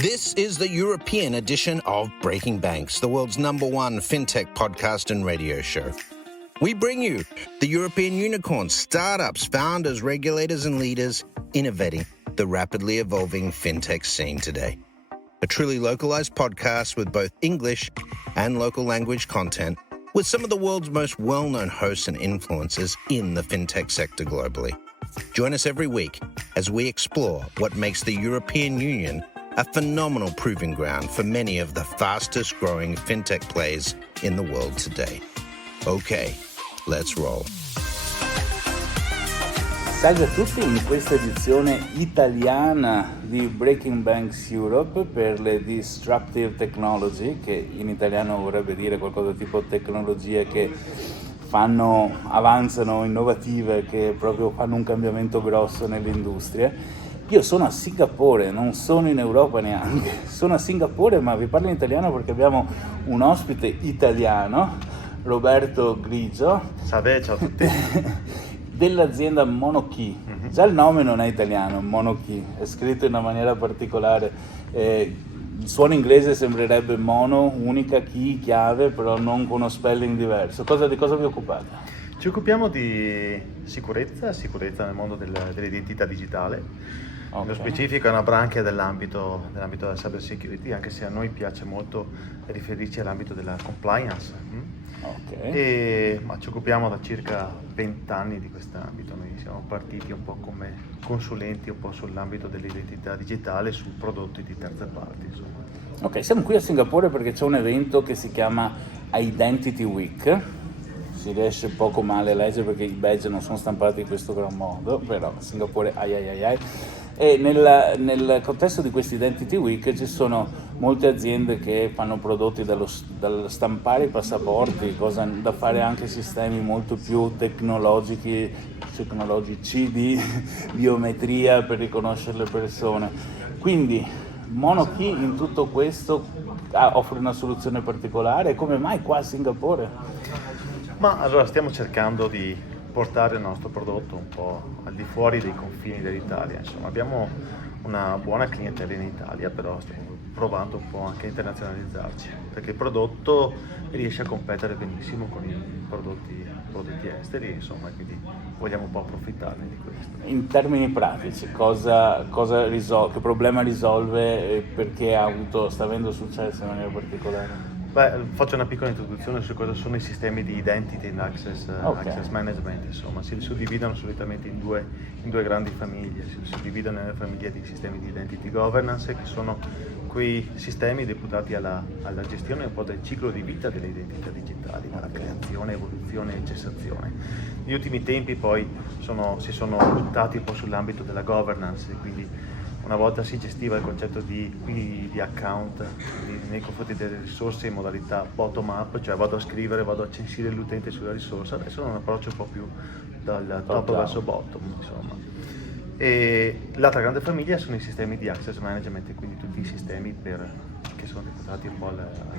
This is the European edition of Breaking Banks, the world's #1 fintech podcast and radio show. We bring you the European unicorns, startups, founders, regulators, and leaders innovating the rapidly evolving fintech scene today. A truly localized podcast with both English and local language content, with some of the world's most well-known hosts and influencers in the fintech sector globally. Join us every week as we explore what makes the European Union a phenomenal proving ground for many of the fastest growing fintech plays in the world today. Okay, let's roll. Salve a tutti in questa edizione italiana di Breaking Banks Europe per le Disruptive Technology, che in italiano vorrebbe dire qualcosa tipo tecnologie che avanzano, innovative, che proprio fanno un cambiamento grosso nell'industria. Io sono a Singapore, non sono in Europa neanche, sono a Singapore, ma vi parlo in italiano perché abbiamo un ospite italiano, Roberto Grigio. Salve, ciao a tutti. Dell'azienda Monokey. Già il nome non è italiano, Monokey, è scritto in una maniera particolare. Il suono inglese sembrerebbe mono, unica, key, chiave, però non con uno spelling diverso. Di cosa vi occupate? Ci occupiamo di sicurezza nel mondo dell'identità digitale. Okay. Nello specifico è una branca dell'ambito della cyber security, anche se a noi piace molto riferirci all'ambito della compliance. Okay. Ma ci occupiamo da circa 20 anni di quest'ambito. Noi siamo partiti un po' come consulenti un po' sull'ambito dell'identità digitale, su prodotti di terze parti, insomma. Ok, siamo qui a Singapore perché c'è un evento che si chiama Identity Week. Si riesce poco male a leggere perché i badge non sono stampati in questo gran modo, però Singapore ai. E nel contesto di questi Identity Week ci sono molte aziende che fanno prodotti dal stampare i passaporti, cosa da fare anche sistemi molto più tecnologici di biometria per riconoscere le persone. Quindi Monokey in tutto questo offre una soluzione particolare. Come mai qua a Singapore? Ma allora stiamo cercando di portare il nostro prodotto un po' al di fuori dei confini dell'Italia. Insomma, abbiamo una buona clientela in Italia, però stiamo provando un po' anche a internazionalizzarci, perché il prodotto riesce a competere benissimo con i prodotti esteri, insomma, quindi vogliamo un po' approfittarne di questo. In termini pratici, che problema risolve e perché sta avendo successo in maniera particolare? Faccio una piccola introduzione su cosa sono i sistemi di identity and access management. Insomma, si suddividono solitamente in due grandi famiglie. Si suddividono nella famiglia dei sistemi di identity governance, che sono quei sistemi deputati alla gestione un po' del ciclo di vita delle identità digitali, dalla creazione, evoluzione e cessazione. Negli ultimi tempi poi si sono buttati un po' sull'ambito della governance, quindi una volta si gestiva il concetto di account nei confronti delle risorse in modalità bottom up, cioè vado a censire l'utente sulla risorsa. Adesso è un approccio un po' più dal top verso bottom, insomma. E l'altra grande famiglia sono i sistemi di access management, quindi tutti i sistemi che sono deputati un po'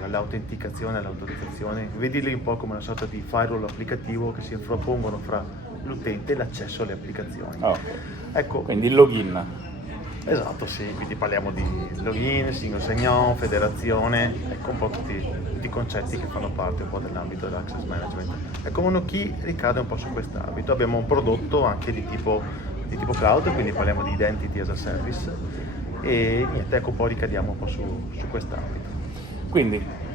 all'autenticazione, all'autorizzazione. Vedili un po' come una sorta di firewall applicativo che si frappongono fra l'utente e l'accesso alle applicazioni. Ecco. Quindi il login. Esatto, sì, quindi parliamo di login, single sign-on, federazione, ecco un po' tutti i concetti che fanno parte un po' dell'ambito dell'access management. Ecco, Monokey ricade un po' su quest'ambito. Abbiamo un prodotto anche di tipo cloud, quindi parliamo di identity as a service, e niente, ecco, poi ricadiamo un po' su quest'ambito. Quindi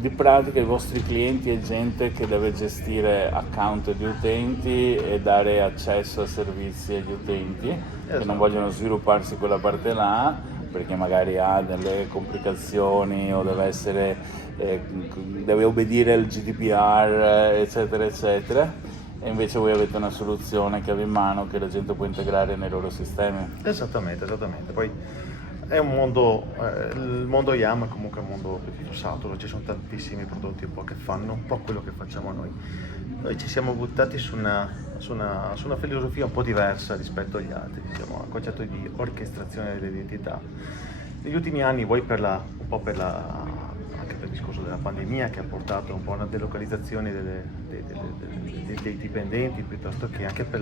di pratica i vostri clienti è gente che deve gestire account di utenti e dare accesso a servizi agli utenti, esatto, che non vogliono svilupparsi quella parte là perché magari ha delle complicazioni o deve obbedire al GDPR, eccetera eccetera, e invece voi avete una soluzione che avete in mano che la gente può integrare nei loro sistemi. Esattamente. Poi è un mondo, il mondo IAM è comunque un mondo piuttosto saturo, ci sono tantissimi prodotti un po' che fanno un po' quello che facciamo noi. Noi ci siamo buttati su una filosofia un po' diversa rispetto agli altri, siamo al concetto di orchestrazione dell'identità. Negli ultimi anni, vuoi per la anche per il discorso della pandemia, che ha portato un po' a una delocalizzazione dei dipendenti, piuttosto che anche per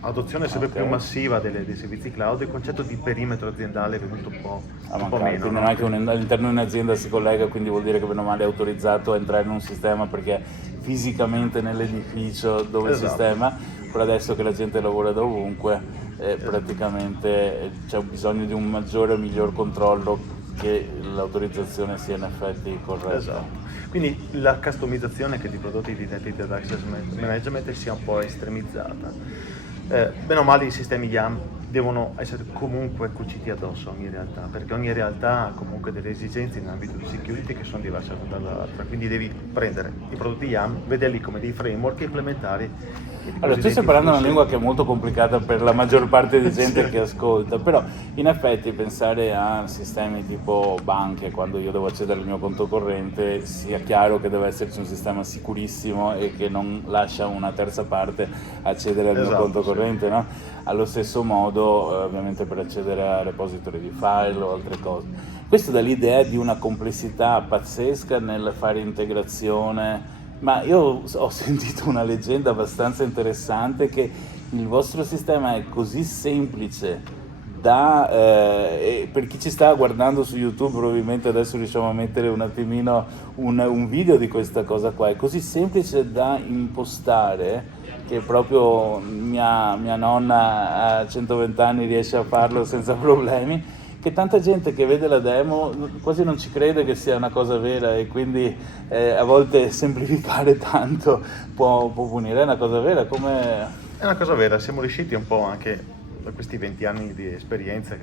l'adozione sempre più massiva dei servizi cloud, il concetto di perimetro aziendale è venuto un po' meno. Quindi non è che all'interno di un'azienda si collega, quindi vuol dire che bene o male è autorizzato a entrare in un sistema perché fisicamente nell'edificio dove Esatto. sistema, però adesso che la gente lavora da ovunque, praticamente c'è bisogno di un maggiore o miglior controllo che l'autorizzazione sia in effetti corretta. Esatto. Quindi la customizzazione che di prodotti di Identity and Access Management sia un po' estremizzata. Bene o male i sistemi YAM devono essere comunque cuciti addosso a ogni realtà, perché ogni realtà ha comunque delle esigenze in ambito di security che sono diverse l'una dall'altra, quindi devi prendere i prodotti YAM, vederli come dei framework e implementarli. Allora, tu stai parlando una lingua che è molto complicata per la maggior parte di gente che ascolta, però in effetti pensare a sistemi tipo banche, quando io devo accedere al mio conto corrente, sia chiaro che deve esserci un sistema sicurissimo e che non lascia una terza parte accedere al mio conto corrente, no? Allo stesso modo, ovviamente per accedere a repository di file o altre cose. Questo dà l'idea di una complessità pazzesca nel fare integrazione. Ma io ho sentito una leggenda abbastanza interessante che il vostro sistema è così semplice per chi ci sta guardando su YouTube, probabilmente adesso riusciamo a mettere un attimino un video di questa cosa qua, è così semplice da impostare che proprio mia nonna a 120 anni riesce a farlo senza problemi, che tanta gente che vede la demo quasi non ci crede che sia una cosa vera e quindi a volte semplificare tanto può punire. È una cosa vera? È una cosa vera, siamo riusciti un po' anche da questi 20 anni di esperienza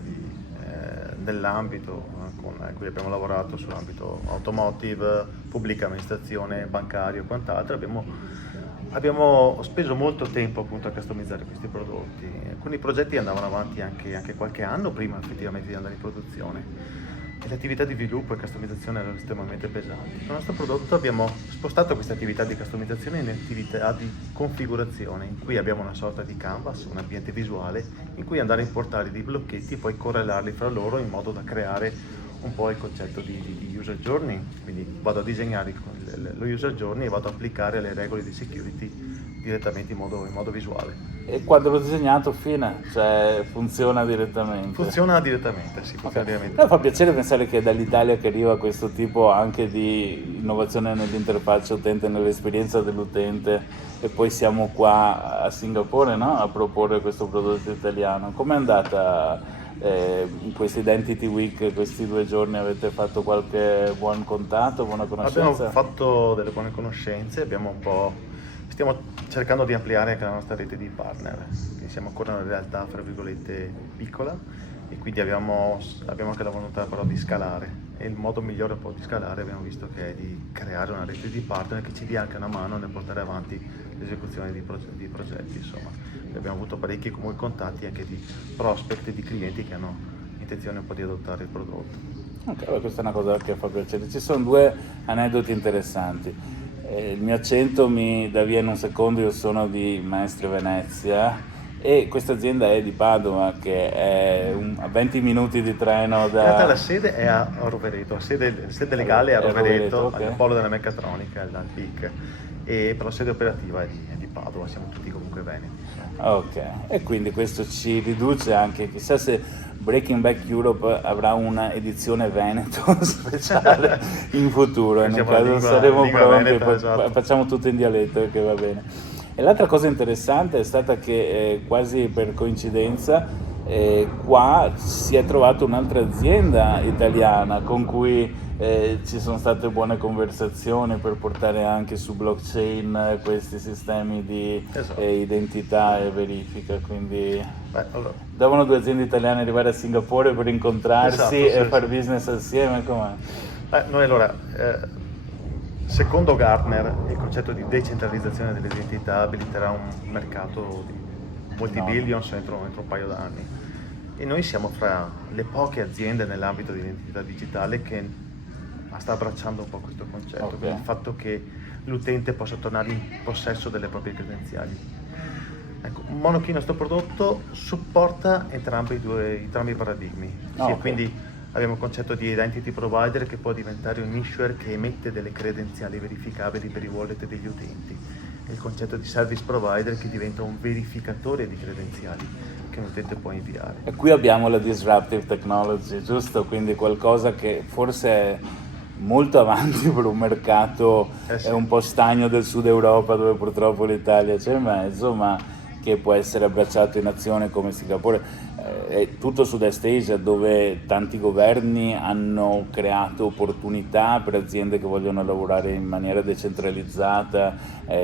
nell'ambito con cui abbiamo lavorato sull'ambito automotive, pubblica amministrazione, bancario e quant'altro, abbiamo speso molto tempo appunto a customizzare questi prodotti. Alcuni progetti andavano avanti anche qualche anno prima effettivamente di andare in produzione e le attività di sviluppo e customizzazione erano estremamente pesanti. Con il nostro prodotto abbiamo spostato queste attività di customizzazione in attività di configurazione, in cui abbiamo una sorta di canvas, un ambiente visuale, in cui andare a importare dei blocchetti e poi correlarli fra loro in modo da creare un po' il concetto di user journey. Quindi vado a disegnare lo user journey e vado ad applicare le regole di security direttamente in modo visuale. E quando l'ho disegnato, fine, cioè funziona direttamente? Funziona direttamente, sì, funziona direttamente. Però fa piacere pensare che è dall'Italia che arriva questo tipo anche di innovazione nell'interfaccia utente, nell'esperienza dell'utente, e poi siamo qua a Singapore, no? A proporre questo prodotto italiano. Com'è andata in questi Identity Week, questi 2 giorni? Avete fatto qualche buon contatto, buona conoscenza? Abbiamo fatto delle buone conoscenze, stiamo cercando di ampliare anche la nostra rete di partner, quindi siamo ancora una realtà fra virgolette piccola e quindi abbiamo anche la volontà però di scalare, e il modo migliore poi di scalare abbiamo visto che è di creare una rete di partner che ci dia anche una mano nel portare avanti l'esecuzione di progetti, insomma. Abbiamo avuto parecchi comunque contatti anche di prospect e di clienti che hanno intenzione un po' di adottare il prodotto. Ok, questa è una cosa che fa piacere. Ci sono 2 aneddoti interessanti. Il mio accento mi dà via in un secondo, io sono di Mestre Venezia e questa azienda è di Padova, che è a 20 minuti di treno da... In realtà la sede è a Rovereto, la sede legale è a Rovereto, okay. Al polo della meccatronica, al PIC, però la sede operativa è di Padova, siamo tutti comunque veneti. Ok, e quindi questo ci riduce anche, chissà se Breaking Back Europe avrà una edizione Veneto speciale in futuro, nel caso saremo pronti, esatto. Facciamo tutto in dialetto, che va bene. E l'altra cosa interessante è stata che quasi per coincidenza qua si è trovata un'altra azienda italiana con cui ci sono state buone conversazioni per portare anche su blockchain questi sistemi di identità e verifica, quindi devono 2 aziende italiane arrivare a Singapore per incontrarsi e far business assieme, com'è? Noi allora, secondo Gartner, il concetto di decentralizzazione delle identità abiliterà un mercato di multi-billions entro un paio d'anni, e noi siamo fra le poche aziende nell'ambito dell'identità digitale che sta abbracciando un po' questo concetto, quindi il fatto che l'utente possa tornare in possesso delle proprie credenziali. Ecco, Monokey, il nostro prodotto, supporta entrambi i paradigmi, quindi Abbiamo il concetto di identity provider, che può diventare un issuer che emette delle credenziali verificabili per i wallet degli utenti. E il concetto di service provider, che diventa un verificatore di credenziali che un utente può inviare. E qui abbiamo la disruptive technology, giusto? Quindi qualcosa che forse è molto avanti per un mercato è un po' stagno del sud Europa, dove purtroppo l'Italia c'è in mezzo, ma che può essere abbracciato in nazioni come Singapore e tutto Sud-Est Asia, dove tanti governi hanno creato opportunità per aziende che vogliono lavorare in maniera decentralizzata,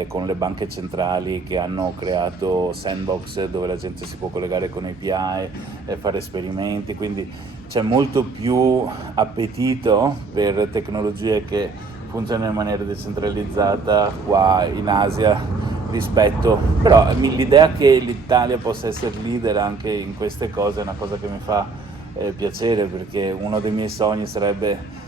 con le banche centrali che hanno creato sandbox dove la gente si può collegare con API e fare esperimenti, quindi c'è molto più appetito per tecnologie che funzionano in maniera decentralizzata qua in Asia rispetto, però l'idea che l'Italia possa essere leader anche in queste cose è una cosa che mi fa piacere, perché uno dei miei sogni sarebbe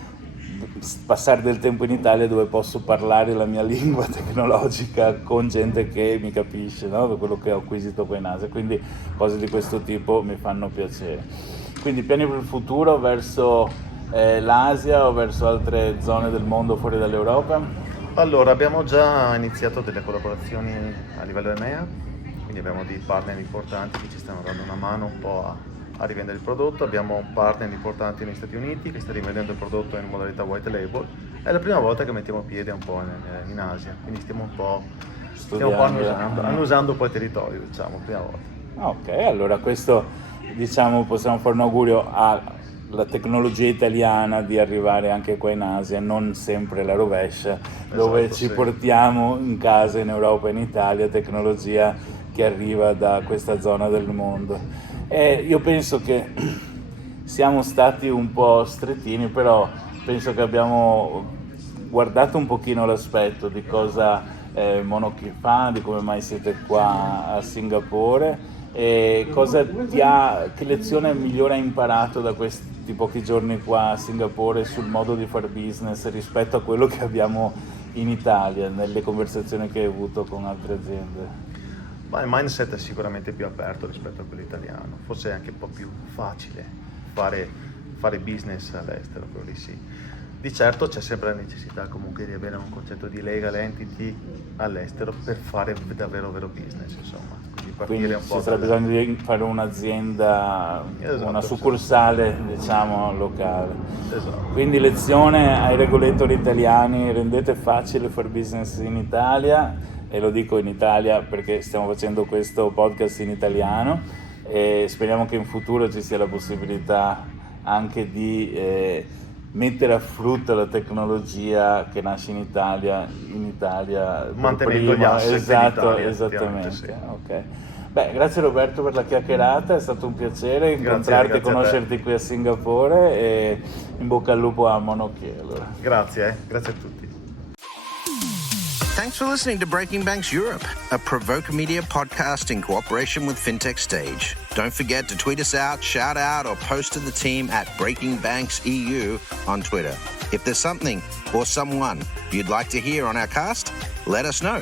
passare del tempo in Italia dove posso parlare la mia lingua tecnologica con gente che mi capisce, no? Quello che ho acquisito qua in Asia, quindi cose di questo tipo mi fanno piacere. Quindi piani per il futuro verso l'Asia o verso altre zone del mondo fuori dall'Europa? Allora, abbiamo già iniziato delle collaborazioni a livello EMEA, quindi abbiamo dei partner importanti che ci stanno dando una mano un po' a rivendere il prodotto. Abbiamo un partner importante negli Stati Uniti che sta rivendendo il prodotto in modalità white label. È la prima volta che mettiamo piede un po' in Asia, quindi stiamo un po' annusando un po' il territorio, diciamo, prima volta. Ok, allora questo, diciamo, possiamo fare un augurio alla tecnologia italiana di arrivare anche qua in Asia, non sempre la rovescia, dove ci portiamo in casa in Europa e in Italia tecnologia che arriva da questa zona del mondo. E io penso che siamo stati un po' strettini, però penso che abbiamo guardato un pochino l'aspetto di cosa Monokey fa, di come mai siete qua a Singapore e che lezione migliore hai imparato da questi pochi giorni qua a Singapore sul modo di fare business rispetto a quello che abbiamo in Italia nelle conversazioni che hai avuto con altre aziende? Ma il mindset è sicuramente più aperto rispetto a quello italiano, forse è anche un po' più facile fare business all'estero, quello lì sì. Di certo c'è sempre la necessità comunque di avere un concetto di legal entity all'estero per fare davvero business, insomma. Quindi ci sarà bisogno di fare un'azienda, una succursale, diciamo, locale. Esatto. Quindi lezione ai regolatori italiani: rendete facile fare business in Italia, e lo dico in Italia perché stiamo facendo questo podcast in italiano e speriamo che in futuro ci sia la possibilità anche di mettere a frutto la tecnologia che nasce in Italia mantenendo gli asset in Italia. Esattamente. Sì. Okay. Beh, grazie Roberto per la chiacchierata, è stato un piacere incontrarti e conoscerti qui a Singapore, e in bocca al lupo a Monokey. Allora. Grazie a tutti. Thanks for listening to Breaking Banks Europe, a Provoke Media podcast in cooperation with FinTech Stage. Don't forget to tweet us out, shout out, or post to the team at Breaking Banks EU on Twitter. If there's something or someone you'd like to hear on our cast, let us know.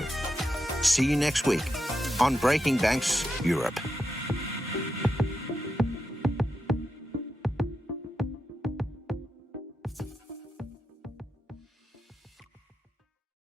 See you next week on Breaking Banks Europe.